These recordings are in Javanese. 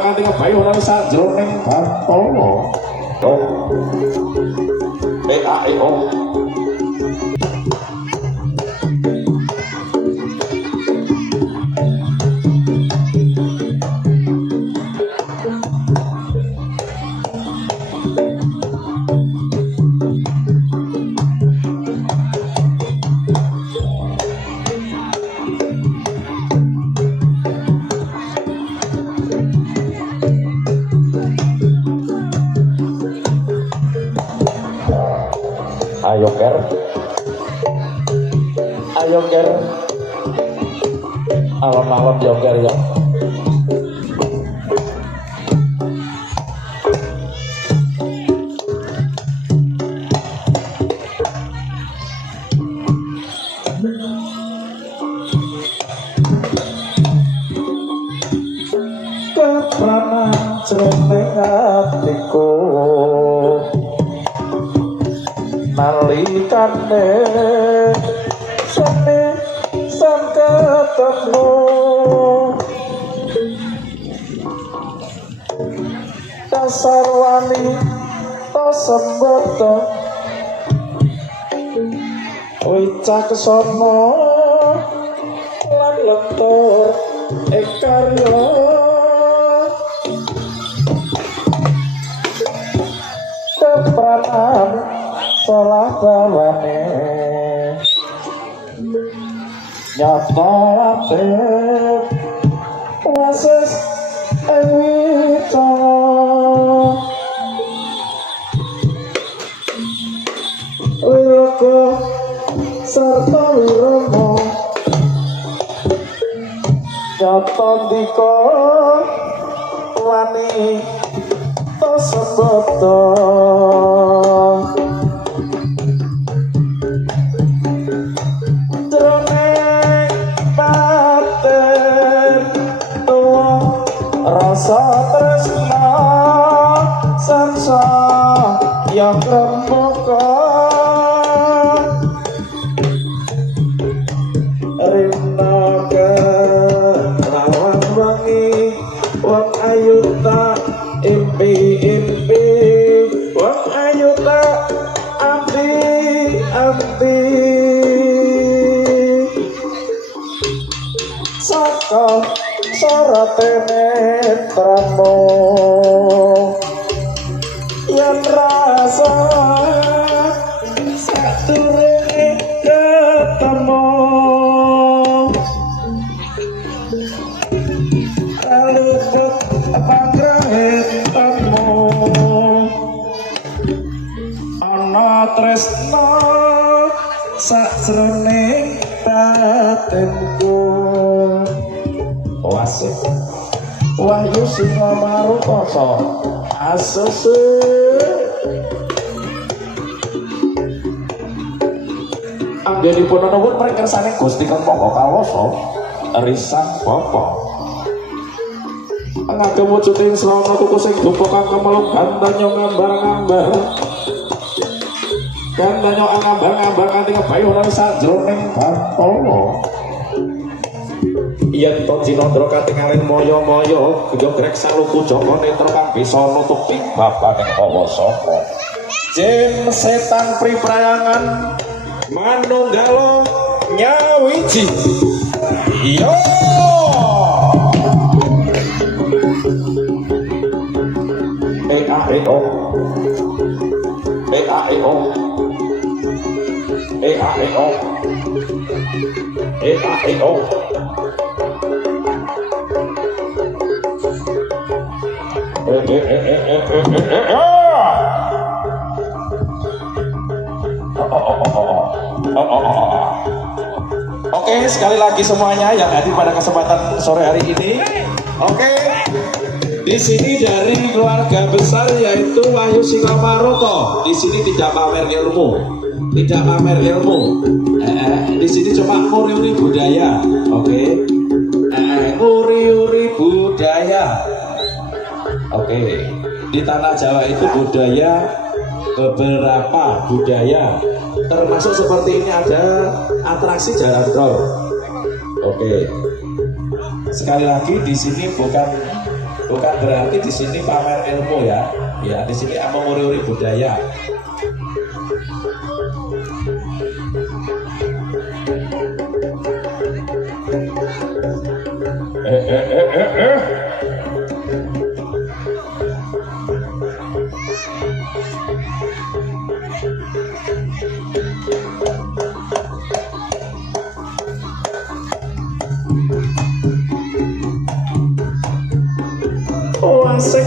Kanthi kebayunan sajroning Bathara. PAEO. Ayo ker malam yo ker ya kepranan jroning atiku nalikane sene sang ketemu dasar wani to sembodo wicak sono lan lentur karya kepranan salah bawane nyata apik wasis ewita wiraka sarta wirama nyata ndika wani to seboto rasa tresna sansa yang rembuka rina ke lawan wangi wong ayu tak impi-impi wong ayu tak ampi-ampi saka sorate netramu yang rasa sadurunge ketemu kalebet panggrahetmu ana tresna sajroning batinku. Wasik Wahyu Singa Marukoso asese anggenipun nuwun prikersane Gusti Kang Monggo Kawoso risang bapa ngagem wujuding selana kuku sing dupa kang kemelung gandanyo ngambar-ngambar gandanyo ngambar-ngambar kanthi kebayunan sajroning Bathara. Yen to Jinandra katingalin moyo-moyo jogrek saluku Joko Netra kang bisa nutupi babaning hawa saka jin setan priprayangan manunggalo nyawiji yo EAEO EAEO EAEO EAEO Oke, sekali lagi semuanya yang hadir pada kesempatan sore hari ini. Oke, di sini dari keluarga besar yaitu Wahyu Singa Maruko. Di sini tidak pamer ilmu, tidak pamer ilmu. Di sini cuma nguri-uri budaya. Oke, nguri-uri budaya. Oke, di tanah Jawa itu budaya beberapa budaya, termasuk seperti ini ada atraksi jalan tol. Oke, sekali lagi di sini bukan Bukan berarti di sini pamer ilmu ya. Ya, di sini menguri-uri budaya. Oh, asik.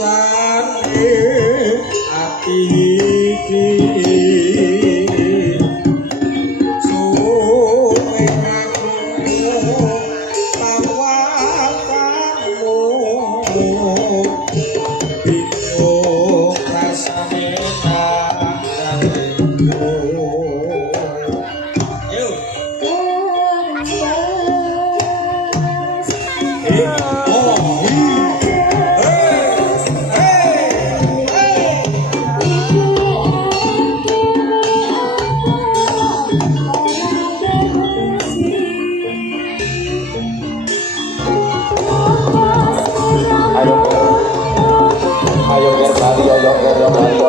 rasane ati iki suwe ngaku tawakanmu bingung rasane kandangku yuk ayo biar tadi ayo biar tadi